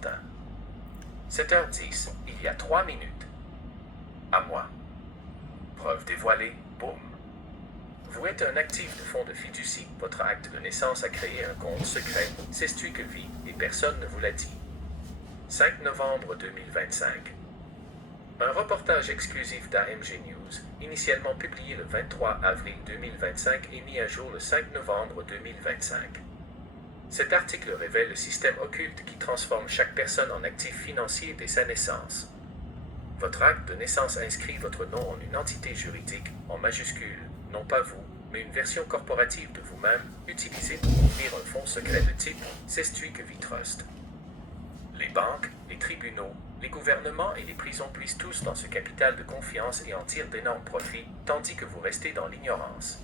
opportun. 7h10, il y a 3 minutes. À moi. Preuve dévoilée, boum. Vous êtes un actif de fonds de fiducie. Votre acte de naissance a créé un compte secret. C'est celui que vit et personne ne vous l'a dit. 5 novembre 2025. Un reportage exclusif d'AMG News, initialement publié le 23 avril 2025 et mis à jour le 5 novembre 2025. Cet article révèle le système occulte qui transforme chaque personne en actif financier dès sa naissance. Votre acte de naissance inscrit votre nom en une entité juridique, en majuscule, non pas vous, mais une version corporative de vous-même, utilisée pour ouvrir un fonds secret de type Cestuique Trust. Les banques, les tribunaux, les gouvernements et les prisons puissent tous dans ce capital de confiance et en tirent d'énormes profits, tandis que vous restez dans l'ignorance.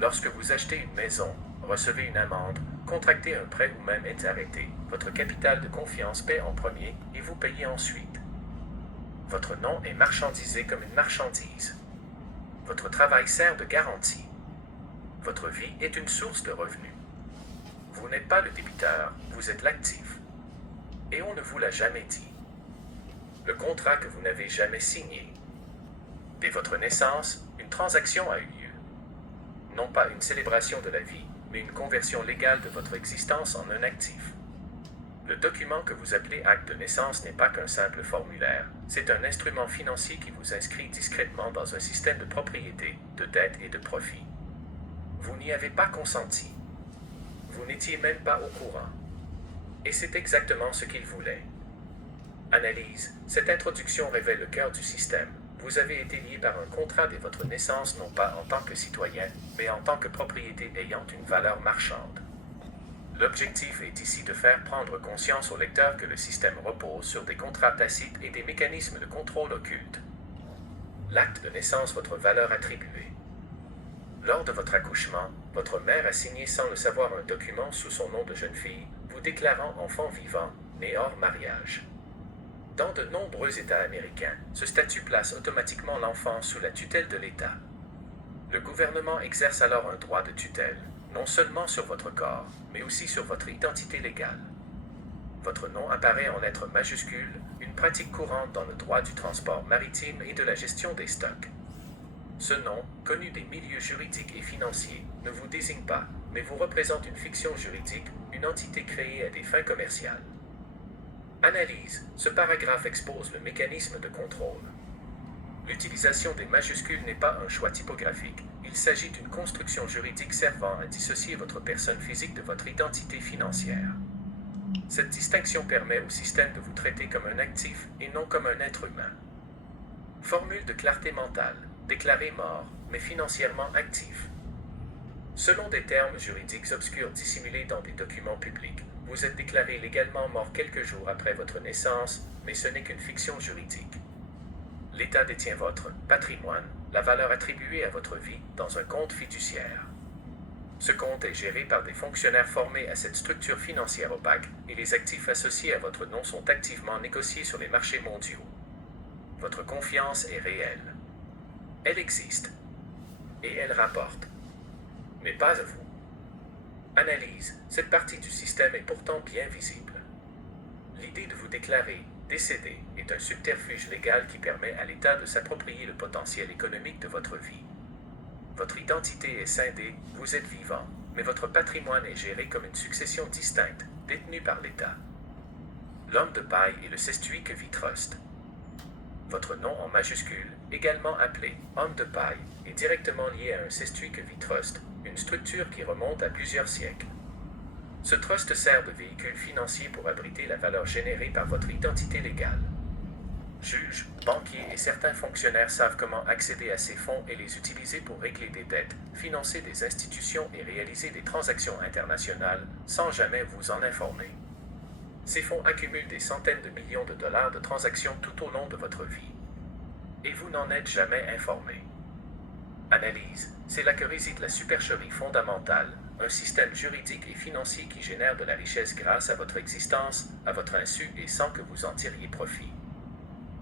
Lorsque vous achetez une maison, recevez une amende, contractez un prêt ou même êtes arrêté, votre capital de confiance paie en premier et vous payez ensuite. Votre nom est marchandisé comme une marchandise. Votre travail sert de garantie. Votre vie est une source de revenus. Vous n'êtes pas le débiteur, vous êtes l'actif. Et on ne vous l'a jamais dit. Le contrat que vous n'avez jamais signé. Dès votre naissance, une transaction a eu lieu. Non pas une célébration de la vie, mais une conversion légale de votre existence en un actif. Le document que vous appelez acte de naissance n'est pas qu'un simple formulaire, c'est un instrument financier qui vous inscrit discrètement dans un système de propriété, de dette et de profit. Vous n'y avez pas consenti. Vous n'étiez même pas au courant. Et c'est exactement ce qu'il voulait. Analyse. Cette introduction révèle le cœur du système. Vous avez été lié par un contrat dès votre naissance non pas en tant que citoyen, mais en tant que propriété ayant une valeur marchande. L'objectif est ici de faire prendre conscience au lecteur que le système repose sur des contrats tacites et des mécanismes de contrôle occultes. L'acte de naissance, votre valeur attribuée. Lors de votre accouchement, votre mère a signé sans le savoir un document sous son nom de jeune fille, vous déclarant enfant vivant, né hors mariage. Dans de nombreux États américains, ce statut place automatiquement l'enfant sous la tutelle de l'État. Le gouvernement exerce alors un droit de tutelle, non seulement sur votre corps, mais aussi sur votre identité légale. Votre nom apparaît en lettres majuscules, une pratique courante dans le droit du transport maritime et de la gestion des stocks. Ce nom, connu des milieux juridiques et financiers, ne vous désigne pas, mais vous représente une fiction juridique, une entité créée à des fins commerciales. Analyse. Ce paragraphe expose le mécanisme de contrôle. L'utilisation des majuscules n'est pas un choix typographique, il s'agit d'une construction juridique servant à dissocier votre personne physique de votre identité financière. Cette distinction permet au système de vous traiter comme un actif et non comme un être humain. Formule de clarté mentale. Déclaré mort, mais financièrement actif. Selon des termes juridiques obscurs dissimulés dans des documents publics, vous êtes déclaré légalement mort quelques jours après votre naissance, mais ce n'est qu'une fiction juridique. L'État détient votre patrimoine, la valeur attribuée à votre vie, dans un compte fiduciaire. Ce compte est géré par des fonctionnaires formés à cette structure financière opaque, et les actifs associés à votre nom sont activement négociés sur les marchés mondiaux. Votre confiance est réelle. Elle existe. Et elle rapporte. Mais pas à vous. Analyse. Cette partie du système est pourtant bien visible. L'idée de vous déclarer décédé est un subterfuge légal qui permet à l'État de s'approprier le potentiel économique de votre vie. Votre identité est scindée, vous êtes vivant, mais votre patrimoine est géré comme une succession distincte, détenue par l'État. L'homme de paille est le Cestuique Trust. Votre nom en majuscule, également appelé homme de paille, est directement lié à un Cestuique Trust, une structure qui remonte à plusieurs siècles. Ce trust sert de véhicule financier pour abriter la valeur générée par votre identité légale. Juges, banquiers et certains fonctionnaires savent comment accéder à ces fonds et les utiliser pour régler des dettes, financer des institutions et réaliser des transactions internationales sans jamais vous en informer. Ces fonds accumulent des centaines de millions de dollars de transactions tout au long de votre vie. Et vous n'en êtes jamais informé. Analyse. C'est là que réside la supercherie fondamentale, un système juridique et financier qui génère de la richesse grâce à votre existence, à votre insu et sans que vous en tiriez profit.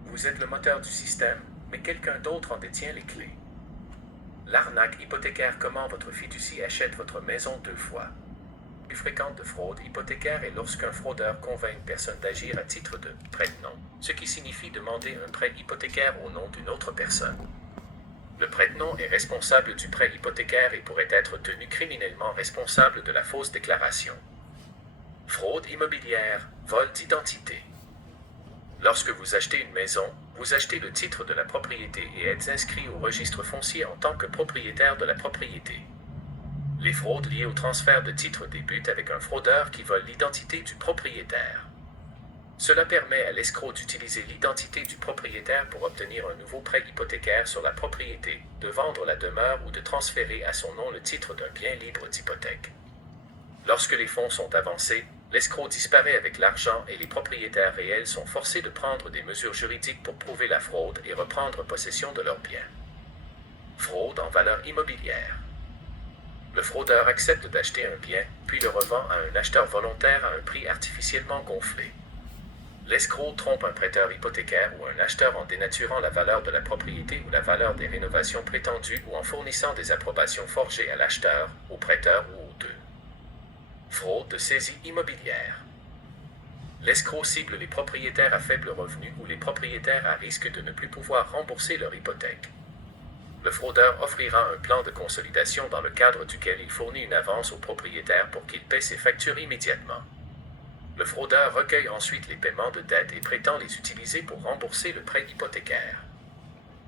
Vous êtes le moteur du système, mais quelqu'un d'autre en détient les clés. L'arnaque hypothécaire. Comment votre fiducie achète votre maison 2 fois. plus fréquente de fraude hypothécaire est lorsqu'un fraudeur convainc une personne d'agir à titre de prête-nom, ce qui signifie demander un prêt hypothécaire au nom d'une autre personne. Le prête-nom est responsable du prêt hypothécaire et pourrait être tenu criminellement responsable de la fausse déclaration. Fraude immobilière, vol d'identité. Lorsque vous achetez une maison, vous achetez le titre de la propriété et êtes inscrit au registre foncier en tant que propriétaire de la propriété. Les fraudes liées au transfert de titres débutent avec un fraudeur qui vole l'identité du propriétaire. Cela permet à l'escroc d'utiliser l'identité du propriétaire pour obtenir un nouveau prêt hypothécaire sur la propriété, de vendre la demeure ou de transférer à son nom le titre d'un bien libre d'hypothèque. Lorsque les fonds sont avancés, l'escroc disparaît avec l'argent et les propriétaires réels sont forcés de prendre des mesures juridiques pour prouver la fraude et reprendre possession de leurs biens. Fraude en valeur immobilière. Le fraudeur accepte d'acheter un bien, puis le revend à un acheteur volontaire à un prix artificiellement gonflé. L'escroc trompe un prêteur hypothécaire ou un acheteur en dénaturant la valeur de la propriété ou la valeur des rénovations prétendues ou en fournissant des approbations forgées à l'acheteur, au prêteur ou aux deux. Fraude de saisie immobilière. L'escroc cible les propriétaires à faible revenu ou les propriétaires à risque de ne plus pouvoir rembourser leur hypothèque. Le fraudeur offrira un plan de consolidation dans le cadre duquel il fournit une avance au propriétaire pour qu'il paie ses factures immédiatement. Le fraudeur recueille ensuite les paiements de dettes et prétend les utiliser pour rembourser le prêt hypothécaire.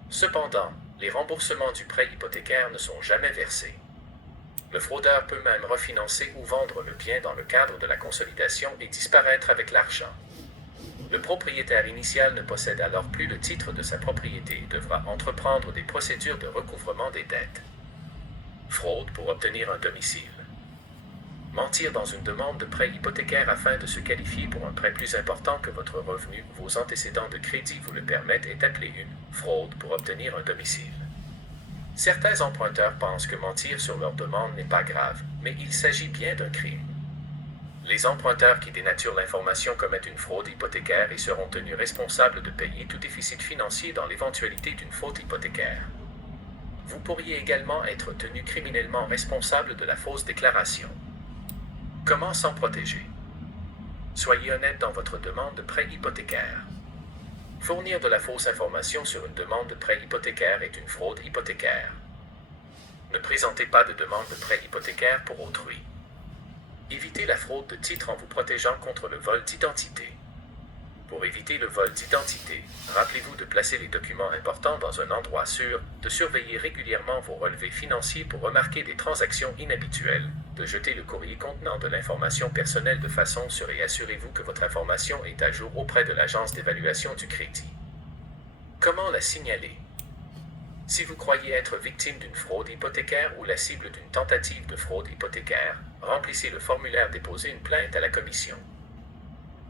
Cependant, les remboursements du prêt hypothécaire ne sont jamais versés. Le fraudeur peut même refinancer ou vendre le bien dans le cadre de la consolidation et disparaître avec l'argent. Le propriétaire initial ne possède alors plus le titre de sa propriété et devra entreprendre des procédures de recouvrement des dettes. Fraude pour obtenir un domicile. Mentir dans une demande de prêt hypothécaire afin de se qualifier pour un prêt plus important que votre revenu ou vos antécédents de crédit vous le permettent est appelé une fraude pour obtenir un domicile. Certains emprunteurs pensent que mentir sur leur demande n'est pas grave, mais il s'agit bien d'un crime. Les emprunteurs qui dénaturent l'information commettent une fraude hypothécaire et seront tenus responsables de payer tout déficit financier dans l'éventualité d'une faute hypothécaire. Vous pourriez également être tenu criminellement responsable de la fausse déclaration. Comment s'en protéger? Soyez honnête dans votre demande de prêt hypothécaire. Fournir de la fausse information sur une demande de prêt hypothécaire est une fraude hypothécaire. Ne présentez pas de demande de prêt hypothécaire pour autrui. Évitez la fraude de titre en vous protégeant contre le vol d'identité. Pour éviter le vol d'identité, rappelez-vous de placer les documents importants dans un endroit sûr, de surveiller régulièrement vos relevés financiers pour remarquer des transactions inhabituelles, de jeter le courrier contenant de l'information personnelle de façon sûre et assurez-vous que votre information est à jour auprès de l'agence d'évaluation du crédit. Comment la signaler? Si vous croyez être victime d'une fraude hypothécaire ou la cible d'une tentative de fraude hypothécaire, remplissez le formulaire Déposer une plainte à la Commission.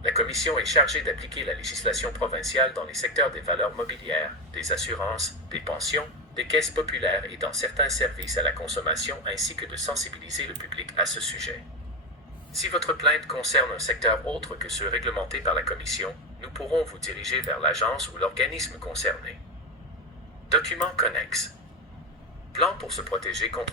La Commission est chargée d'appliquer la législation provinciale dans les secteurs des valeurs mobilières, des assurances, des pensions, des caisses populaires et dans certains services à la consommation ainsi que de sensibiliser le public à ce sujet. Si votre plainte concerne un secteur autre que ceux réglementés par la Commission, nous pourrons vous diriger vers l'agence ou l'organisme concerné. Documents connexes. Plan pour se protéger contre